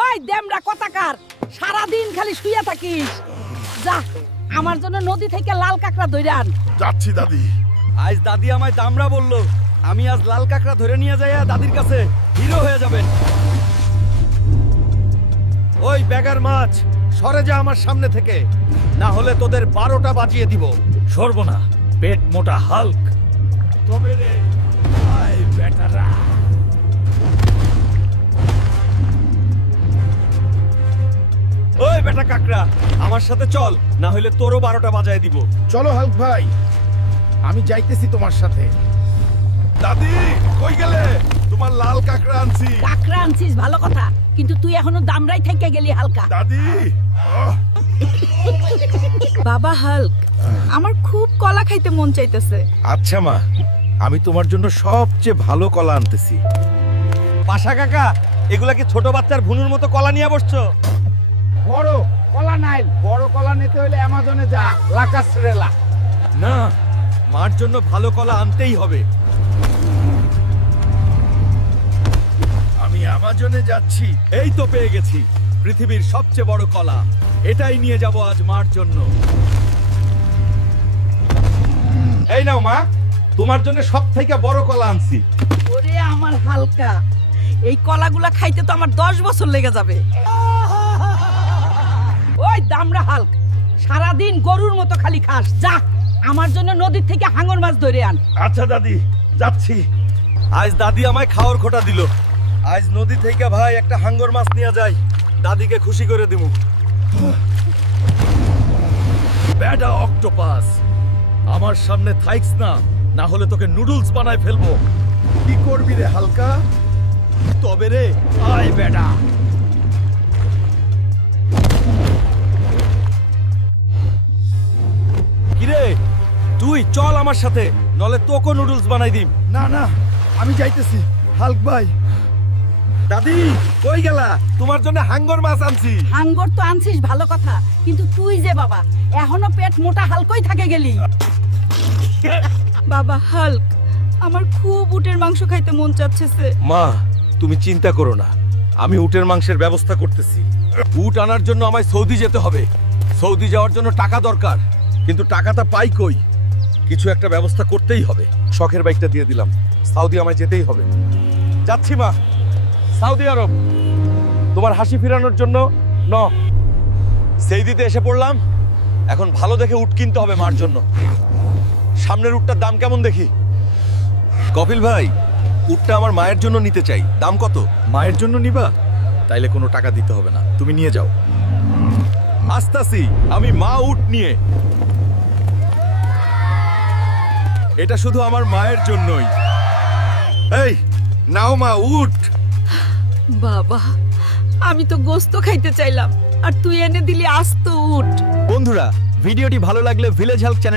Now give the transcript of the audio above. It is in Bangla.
ওই দেমরা কথাকার, সারাদিন খালি শুয়ে থাকিস। যা আমার জন্য নদী থেকে লাল কাঁকড়া ধরে আন। যাচ্ছি দাদি। আজ দাদি আমায় দামড়া বললো, আমি আজ লাল কাঁকড়া ধরে নিয়ে যাই দাদির কাছে হিরো হয়ে যাবেন। ওই বেগার মাছ, সরে যা আমার সামনে থেকে, না হলে তোদের 12টা বাজিয়ে দিব। সরবো না, পেট মোটা হাল্ক। তবে রে, আয় বেটারা। ওই বেটা কাকড়া, আমার সাথে চল, না হলে তোরও 12টা বাজায় দিব। চলো হাল্ক ভাই, আমি যাইতেছি তোমার সাথে। দাদি কই গেলে? তোমার লাল কাঁকড়া আনছি। কাঁকড়া আনছিস ভালো কথা, কিন্তু তুই এখনো দামরাই থেকে গেলি হালকা। দাদি বাবা হাল্ক, আমার খুব কলা খাইতে মন চাইতেছে। আচ্ছা মা, আমি তোমার জন্য সবচেয়ে ভালো কলা আনতেছি। পাশা কাকা, এগুলা কি ছোট বাচ্চার ভুনুর মতো কলা নিয়ে বসছো? বড় কলা নাই, বড় কলা নিতে হলে অ্যামাজনে যা, লাকাস রেলা। না, মার জন্য ভালো কলা আনতেই হবে। আমি অ্যামাজনে যাচ্ছি। এই তো পেয়ে গেছি পৃথিবীর সবচেয়ে বড় কলা। এটাই নিয়ে যাব আজ মার জন্য। এই নাও মা, তোমার জন্য সবথেকে বড় কলা আনছি। ওরে আমার হালকা, এই কলাগুলা খাইতে তো আমার 10 বছর লেগে যাবে। ওই দামরা হাল্ক, সারাদিন গরুর মতো খালি খাস। যা আমার জন্য নদীর থেকে হাঙর মাছ ধরে আন। আচ্ছা দাদি, যাচ্ছি। আজ দাদি আমায় খাওয়ার খোটা দিল। আজ নদী থেকে ভাই একটা হাঙ্গর মাছ নিয়ে যাই, দাদিকে খুশি করে দিমু। ব্যাডা অক্টোপাস, আমার সামনে থাইক্স না, না হলে তোকে নুডলস বানায় ফেলবো। কি করবি রে হালকা? তবে রে, আয় বেডা। কিরে তুই চল আমার সাথে, নলে তোকে নুডলস বানাই দিম। না না, আমি যাইতেছি হাল্ক ভাই। দাদি কই গেলা? তোমার জন্য হাঙ্গর মাছ আনছি। হাঙ্গর তো আনছিস ভালো কথা, কিন্তু তুই যে বাবা এখনো পেট মোটা হালকই থাকে গেলি। বাবা হাল্ক, আমার খুব উটের মাংস খাইতে মন চাচ্ছে। মা, তুমি চিন্তা করো না, আমি উটের মাংসের ব্যবস্থা করতেছি। উট আনার জন্য আমায় সৌদি যেতে হবে। সৌদি যাওয়ার জন্য টাকা দরকার, কিন্তু টাকাটা পাই কই? কিছু একটা ব্যবস্থা করতেই হবে। শখের বাইকটা দিয়ে দিলাম, সৌদি আমায় যেতেই হবে। যাচ্ছি মা, সৌদি আরব। তোমার হাসি ফেরানোর জন্য সেই দিতে এসে পড়লাম। এখন ভালো দেখে উট কিনতে হবে মার জন্য। সামনের উটটার দাম কেমন দেখি? কপিল ভাই, উটটা আমার মায়ের জন্য নিতে চাই, দাম কত? মায়ের জন্য নিবা? তাইলে কোনো টাকা দিতে হবে না, তুমি নিয়ে যাও। আসতাছি আমি মা উট নিয়ে। এটা শুধু আমার মায়ের জন্যই। এই নাও মা উট। বাবা, আমি তো গোস্ত খাইতে চাইলাম, আর তুই এনে দিলি আস্ত উট। বন্ধুরা, ভিডিওটি ভালো লাগলে ভিলেজ হেল্প চ্যানেল